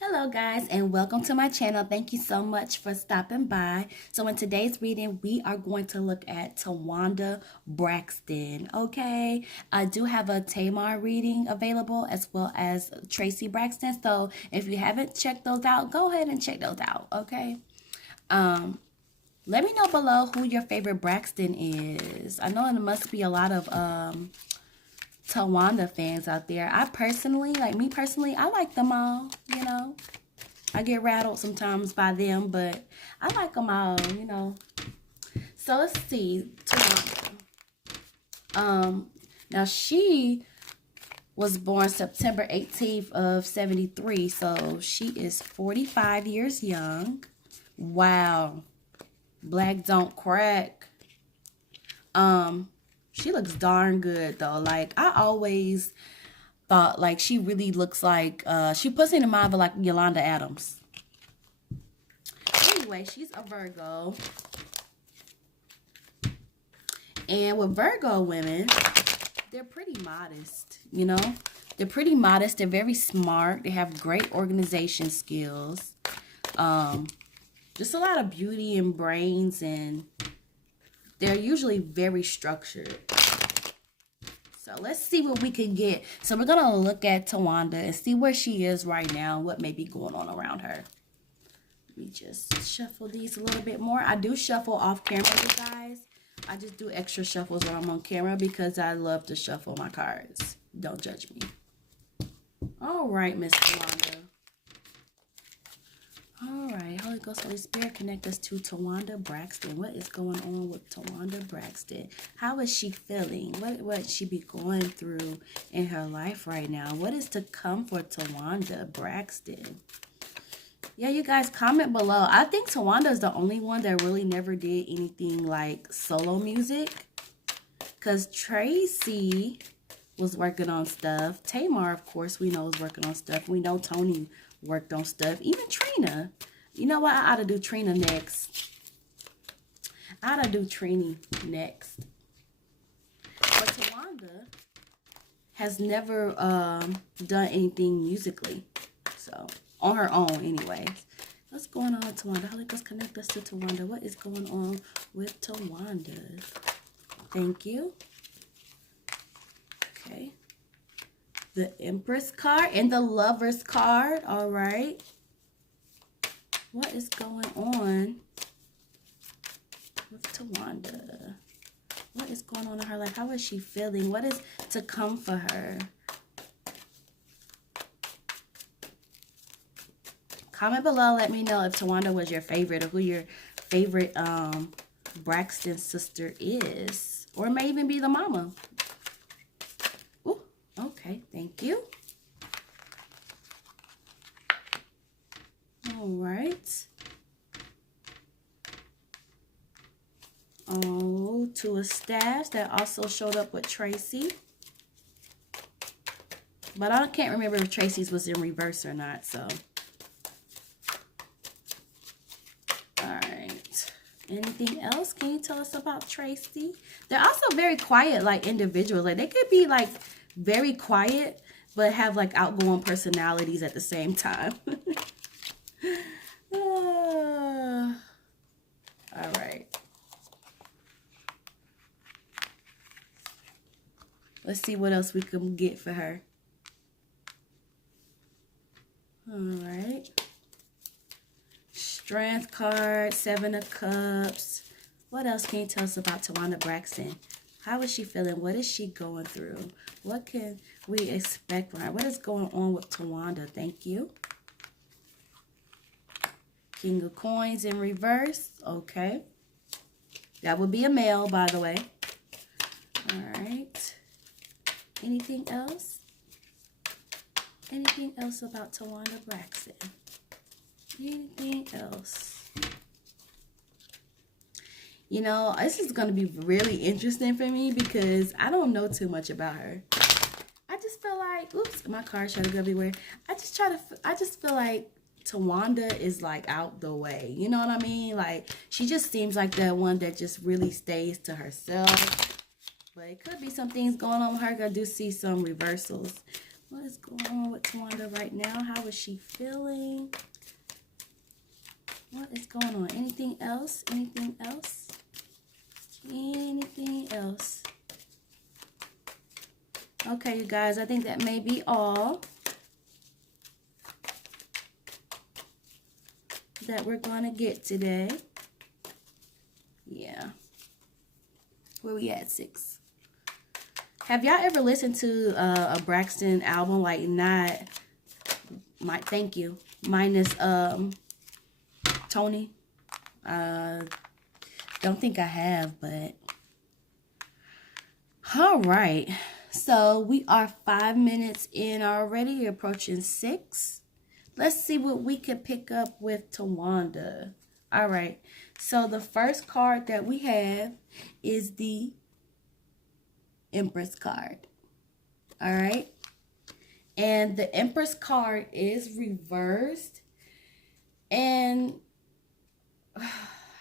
Hello guys and welcome to my channel. Thank you so much for stopping by. So in today's reading, we are going to look at Towanda Braxton. Okay, I do have a Tamar reading available as well as Tracy Braxton. So if you haven't checked those out, go ahead and check those out. Okay. Let me know below who your favorite Braxton is. I know there must be a lot of Towanda fans out there. I personally, I like them all, you know. I get rattled sometimes by them, but I like them all, you know. So let's see, Towanda. Now she was born September 18th of 73, so she is 45 years young. Wow. Black don't crack. She looks darn good though. Like I always thought like she really looks like she puts me in the mind of like Yolanda Adams. Anyway, she's a Virgo. And with Virgo women, they're pretty modest, you know? They're pretty modest, they're very smart, they have great organization skills. Just a lot of beauty and brains, and they're usually very structured. So let's see what we can get. So we're going to look at Towanda and see where she is right now, what may be going on around her. Let me just shuffle these a little bit more. I do shuffle off camera, you guys. I just do extra shuffles when I'm on camera because I love to shuffle my cards. Don't judge me. All right, Miss Towanda. All right, Holy Ghost, Holy Spirit, connect us to Towanda Braxton. What is going on with Towanda Braxton? How is she feeling? What she be going through in her life right now? What is to come for Towanda Braxton? Yeah, you guys, comment below. I think Towanda is the only one that really never did anything like solo music. Because Tracy was working on stuff. Tamar, of course, we know is working on stuff. We know Tony worked on stuff. Even Trina. You know what? I ought to do Trina next. I ought to do Trini next. But Towanda has never done anything musically. So, on her own anyways. What's going on with Towanda? Holy Ghost, connect us to Towanda. What is going on with Towanda? Thank you. Okay. The Empress card and the Lover's card. All right. What is going on with Towanda? What is going on in her life? How is she feeling? What is to come for her? Comment below. Let me know if Towanda was your favorite or who your favorite Braxton sister is. Or it may even be the mama. Ooh, okay. Thank you. All right. Oh, two of staffs that also showed up with Tracy. But I can't remember if Tracy's was in reverse or not, so. All right. Anything else? Can you tell us about Tracy? They're also very quiet, like individuals. Like they could be like very quiet, but have like outgoing personalities at the same time. All right. Let's see what else we can get for her. All right. Strength card, 7 of Cups. What else can you tell us about Towanda Braxton? How is she feeling? What is she going through? What can we expect from her? What is going on with Towanda? Thank you. King of Coins in reverse. Okay. That would be a male, by the way. All right. Anything else? Anything else about Towanda Braxton? Anything else? You know, this is going to be really interesting for me because I don't know too much about her. I just feel like, oops, my card's trying to go everywhere. I just feel like Towanda is like out the way. You know what I mean? Like, she just seems like that one that just really stays to herself. But it could be some things going on with her. I do see some reversals. What is going on with Towanda right now? How is she feeling? What is going on? Anything else? Anything else? Anything else? Okay, you guys, I think that may be all that we're going to get today. Yeah. Where we at? 6. Have y'all ever listened to a Braxton album, like not thank you, minus Tony? Don't think I have, but all right. So we are 5 minutes in already, approaching 6. Let's see what we could pick up with Towanda. All right. So the first card that we have is the Empress card. All right. And the Empress card is reversed. And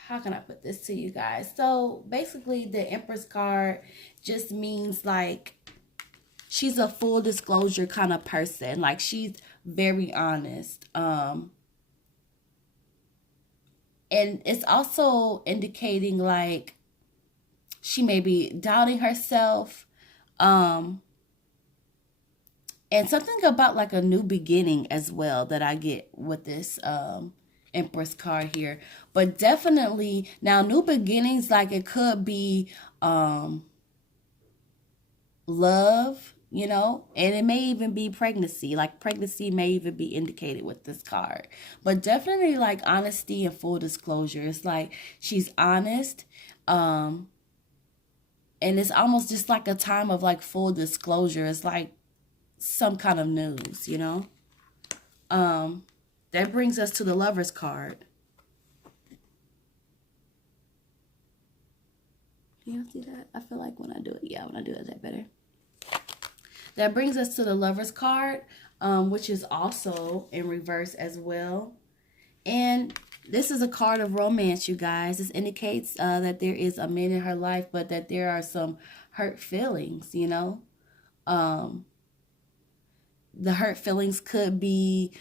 how can I put this to you guys? So basically the Empress card just means like she's a full disclosure kind of person. Like she's very honest. And it's also indicating like she may be doubting herself. And something about like a new beginning as well that I get with this Empress card here. But definitely now new beginnings, like it could be love, you know, and it may even be pregnancy. Like pregnancy may even be indicated with this card. But definitely like honesty and full disclosure. It's like she's honest. And it's almost just like a time of like full disclosure. It's like some kind of news, you know. That brings us to the Lover's card. You see that? I feel like when I do it, yeah, when I do it, that better. That brings us to the Lover's card, which is also in reverse as well. And this is a card of romance, you guys. This indicates that there is a man in her life, but that there are some hurt feelings, you know. The hurt feelings could be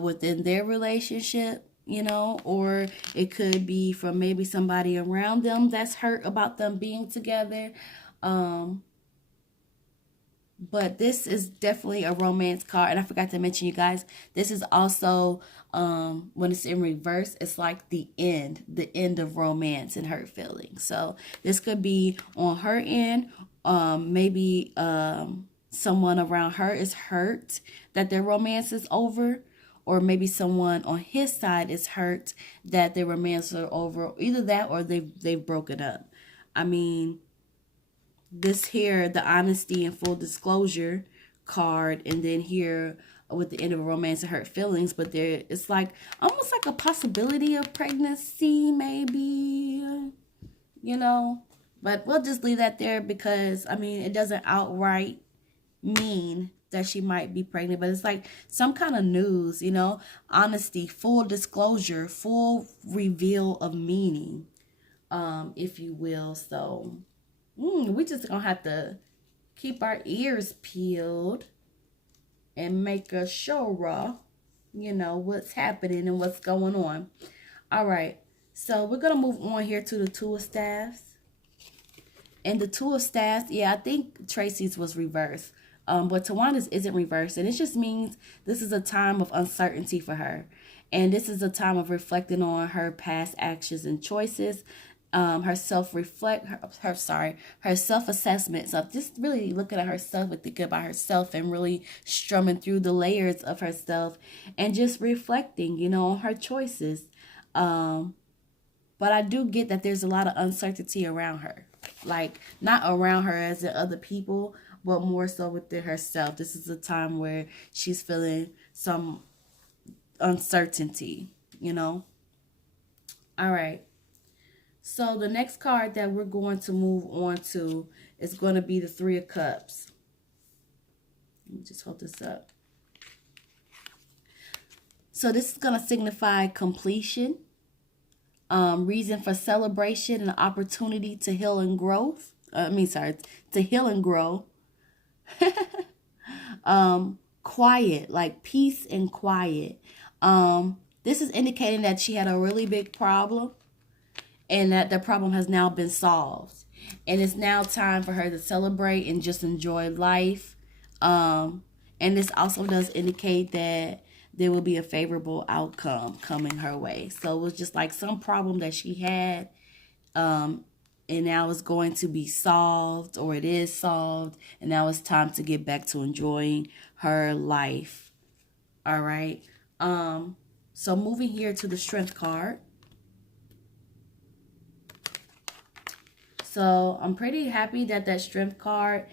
within their relationship, you know, or it could be from maybe somebody around them that's hurt about them being together. But this is definitely a romance card. And I forgot to mention, you guys, this is also, when it's in reverse, it's like the end of romance and hurt feelings. So this could be on her end. Maybe someone around her is hurt that their romance is over. Or maybe someone on his side is hurt that their romance are over. Either that or they've broken up. I mean, this here, the honesty and full disclosure card, and then here with the end of romance and hurt feelings, but there it's like almost like a possibility of pregnancy, maybe, you know. But we'll just leave that there because I mean it doesn't outright mean that she might be pregnant, but it's like some kind of news, you know, honesty, full disclosure, full reveal of meaning, if you will. So we just gonna have to keep our ears peeled and make sure, you know, what's happening and what's going on. All right, so we're gonna move on here to the Two of Staffs. And the Two of Staffs, yeah, I think Tracy's was reversed. But Towanda's isn't reversed. And it just means this is a time of uncertainty for her. And this is a time of reflecting on her past actions and choices. Her self-assessment. So just really looking at herself and thinking about herself and really strumming through the layers of herself and just reflecting, you know, on her choices. But I do get that there's a lot of uncertainty around her. Like, not around her as in other people, but more so within herself. This is a time where she's feeling some uncertainty, you know. All right. So the next card that we're going to move on to is going to be the Three of Cups. Let me just hold this up. So this is going to signify completion, reason for celebration, and opportunity to heal and growth. To heal and grow. quiet, like peace and quiet. This is indicating that she had a really big problem and that the problem has now been solved. And it's now time for her to celebrate and just enjoy life. And this also does indicate that there will be a favorable outcome coming her way. So it was just like some problem that she had, and now it's going to be solved, or it is solved, and now it's time to get back to enjoying her life. All right. So moving here to the Strength card. So I'm pretty happy that that Strength card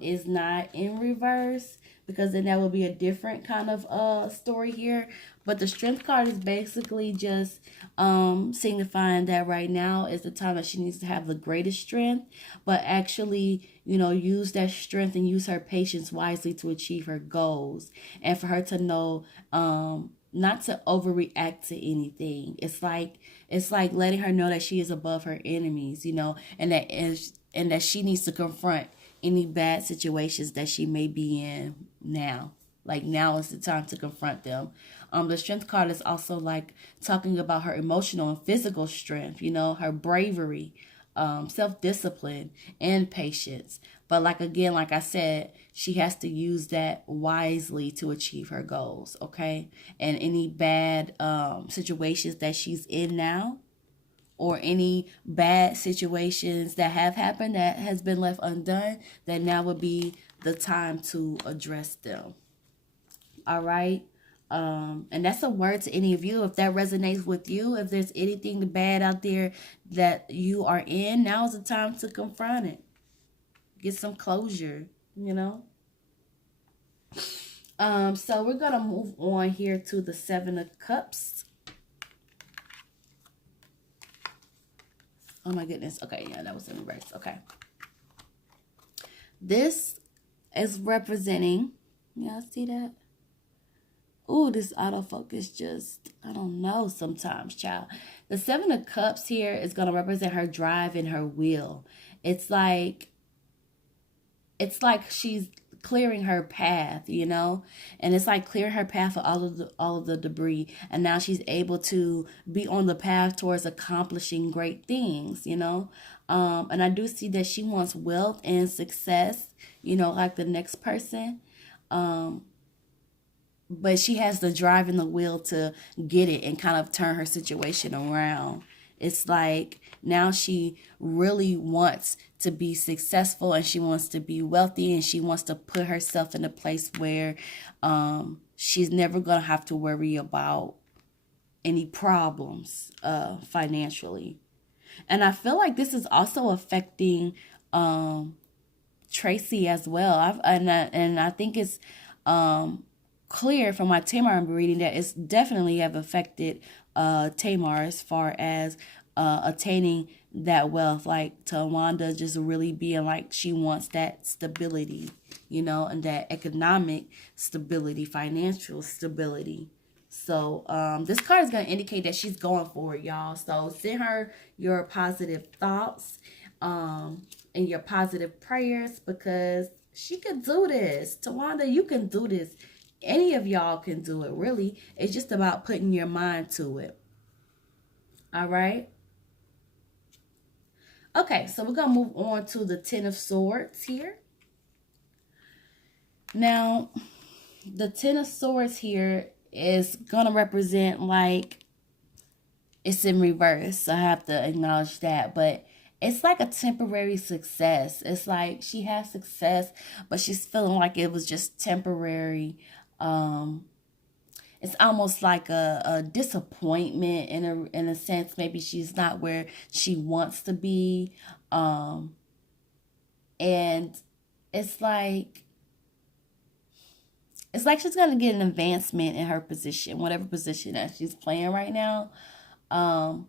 is not in reverse, because then that will be a different kind of story here. But the Strength card is basically just signifying that right now is the time that she needs to have the greatest strength, but actually, use that strength and use her patience wisely to achieve her goals, and for her to know not to overreact to anything. It's like letting her know that she is above her enemies, and that she needs to confront any bad situations that she may be in now. Like, now is the time to confront them. The Strength card is also like talking about her emotional and physical strength, her bravery, self-discipline, and patience. But like I said, she has to use that wisely to achieve her goals, okay? And any bad situations that she's in now, or any bad situations that have happened that has been left undone, then now would be the time to address them. All right? And that's a word to any of you. If that resonates with you, if there's anything bad out there that you are in, now is the time to confront it. Get some closure, So we're going to move on here to the Seven of Cups. Oh my goodness. Okay, yeah, that was in reverse. Okay. This is representing, y'all see that? Ooh, this autofocus just, I don't know sometimes, child. The Seven of Cups here is going to represent her drive and her will. It's like she's clearing her path, and it's like clearing her path for all of the debris, and now she's able to be on the path towards accomplishing great things, and I do see that she wants wealth and success, like the next person, but she has the drive and the will to get it and kind of turn her situation around. It's like now she really wants to be successful, and she wants to be wealthy, and she wants to put herself in a place where she's never going to have to worry about any problems financially. And I feel like this is also affecting Tracy as well. I think it's clear from my Tamar I'm reading that it's definitely have affected Tamar as far as attaining that wealth. Like Towanda just really being like she wants that stability, and that economic stability, financial stability. So this card is going to indicate that she's going for it, y'all. So send her your positive thoughts and your positive prayers, because she can do this. Towanda, you can do this. Any of y'all can do it, really. It's just about putting your mind to it. All right? Okay, so we're going to move on to the Ten of Swords here. Now, the Ten of Swords here is going to represent, like, it's in reverse. So I have to acknowledge that. But it's like a temporary success. It's like she has success, but she's feeling like it was just temporary. It's almost like a disappointment in a sense. Maybe she's not where she wants to be. And it's like she's going to get an advancement in her position, whatever position that she's playing right now. But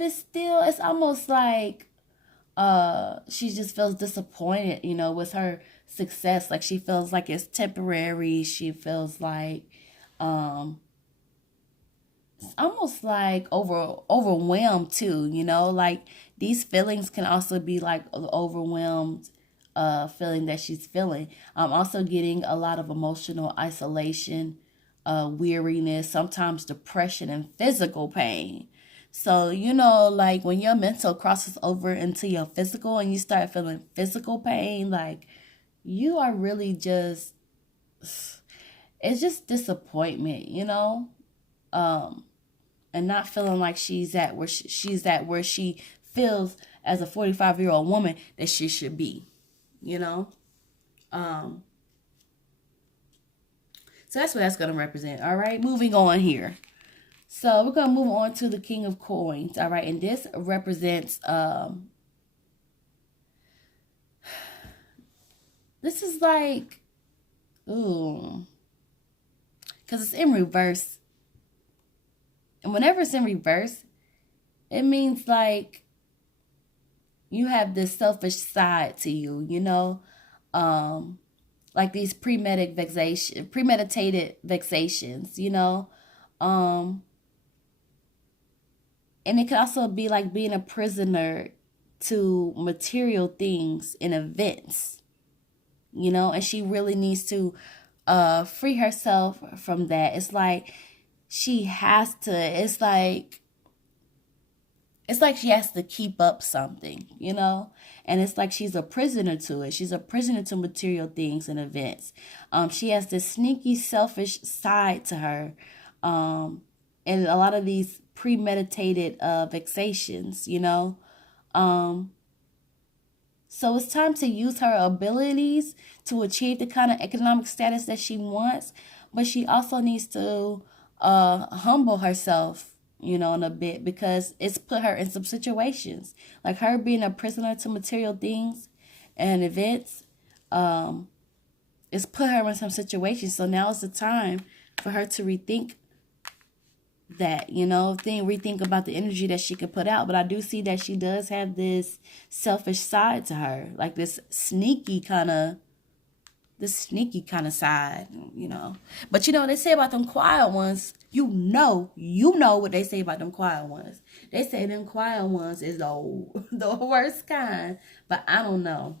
it's almost like she just feels disappointed, with her success. Like she feels like it's temporary. She feels like it's almost like overwhelmed too, like these feelings can also be like overwhelmed feeling that she's feeling. I'm also getting a lot of emotional isolation, weariness, sometimes depression and physical pain. So, like when your mental crosses over into your physical and you start feeling physical pain, like you are really just, it's just disappointment, and not feeling like she's at where she feels as a 45-year-old woman that she should be, you know? Um, so that's what that's going to represent. All right, moving on here. So we're going to move on to the King of Coins. All right, and this represents, this is like, ooh, because it's in reverse. And whenever it's in reverse, it means like you have this selfish side to you, like these premeditated vexations, and it could also be like being a prisoner to material things and events, and she really needs to free herself from that. It's like she has to, it's like she has to keep up something, and it's like she's a prisoner to it. She's a prisoner to material things and events. She has this sneaky, selfish side to her, and a lot of these premeditated vexations, So it's time to use her abilities to achieve the kind of economic status that she wants, but she also needs to humble herself, in a bit, because it's put her in some situations. Like her being a prisoner to material things and events, it's put her in some situations. So now is the time for her to rethink that, rethink about the energy that she could put out. But I do see that she does have this selfish side to her, like this sneaky kind of side, But they say about them quiet ones, you know what they say about them quiet ones. They say them quiet ones is the worst kind. But I don't know.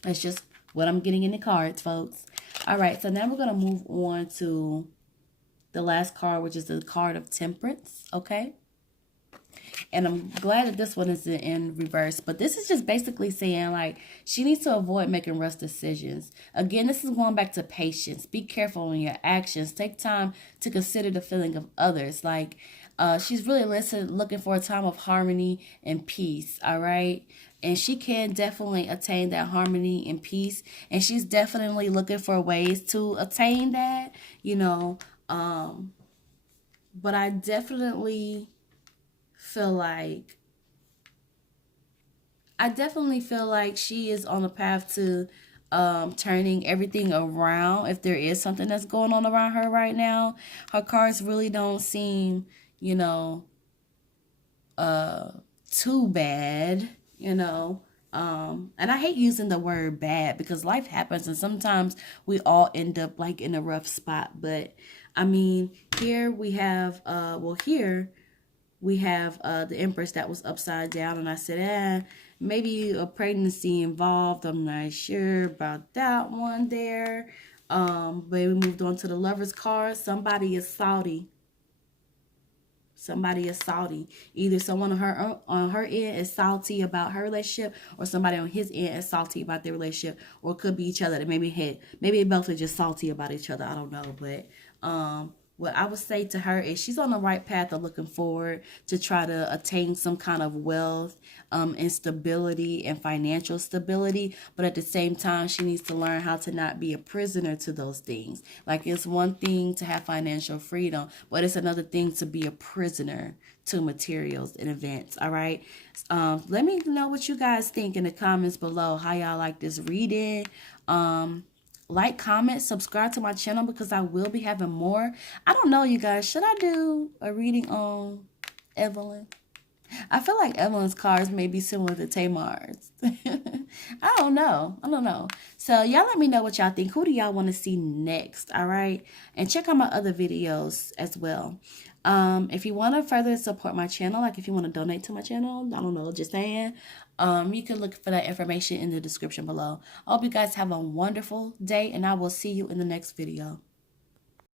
That's just what I'm getting in the cards, folks. All right, so now we're going to move on to the last card, which is the card of Temperance, okay? And I'm glad that this one is in reverse. But this is just basically saying, like, she needs to avoid making rush decisions. Again, this is going back to patience. Be careful in your actions. Take time to consider the feeling of others. Like, she's really looking for a time of harmony and peace, all right? And she can definitely attain that harmony and peace. And she's definitely looking for ways to attain that, but I definitely feel like she is on the path to turning everything around. If there is something that's going on around her right now, her cards really don't seem, too bad, and I hate using the word bad because life happens and sometimes we all end up like in a rough spot. But I mean, here we have the Empress that was upside down, and I said, maybe a pregnancy involved. I'm not sure about that one there. But we moved on to the Lover's card. Somebody is salty. Either someone on her end is salty about her relationship, or somebody on his end is salty about their relationship, or it could be each other. That maybe both are just salty about each other. I don't know, but what I would say to her is she's on the right path of looking forward to try to attain some kind of wealth, and stability and financial stability. But at the same time, she needs to learn how to not be a prisoner to those things. Like, it's one thing to have financial freedom, but it's another thing to be a prisoner to materials and events. All right. Let me know what you guys think in the comments below. How y'all like this reading? Like, comment, subscribe to my channel because I will be having more. I don't know, you guys. Should I do a reading on Evelyn? I feel like Evelyn's cards may be similar to Tamar's. I don't know. I don't know. So y'all let me know what y'all think. Who do y'all want to see next? All right. And check out my other videos as well. If you want to further support my channel, like if you want to donate to my channel, I don't know, just saying, you can look for that information in the description below. I hope you guys have a wonderful day, and I will see you in the next video.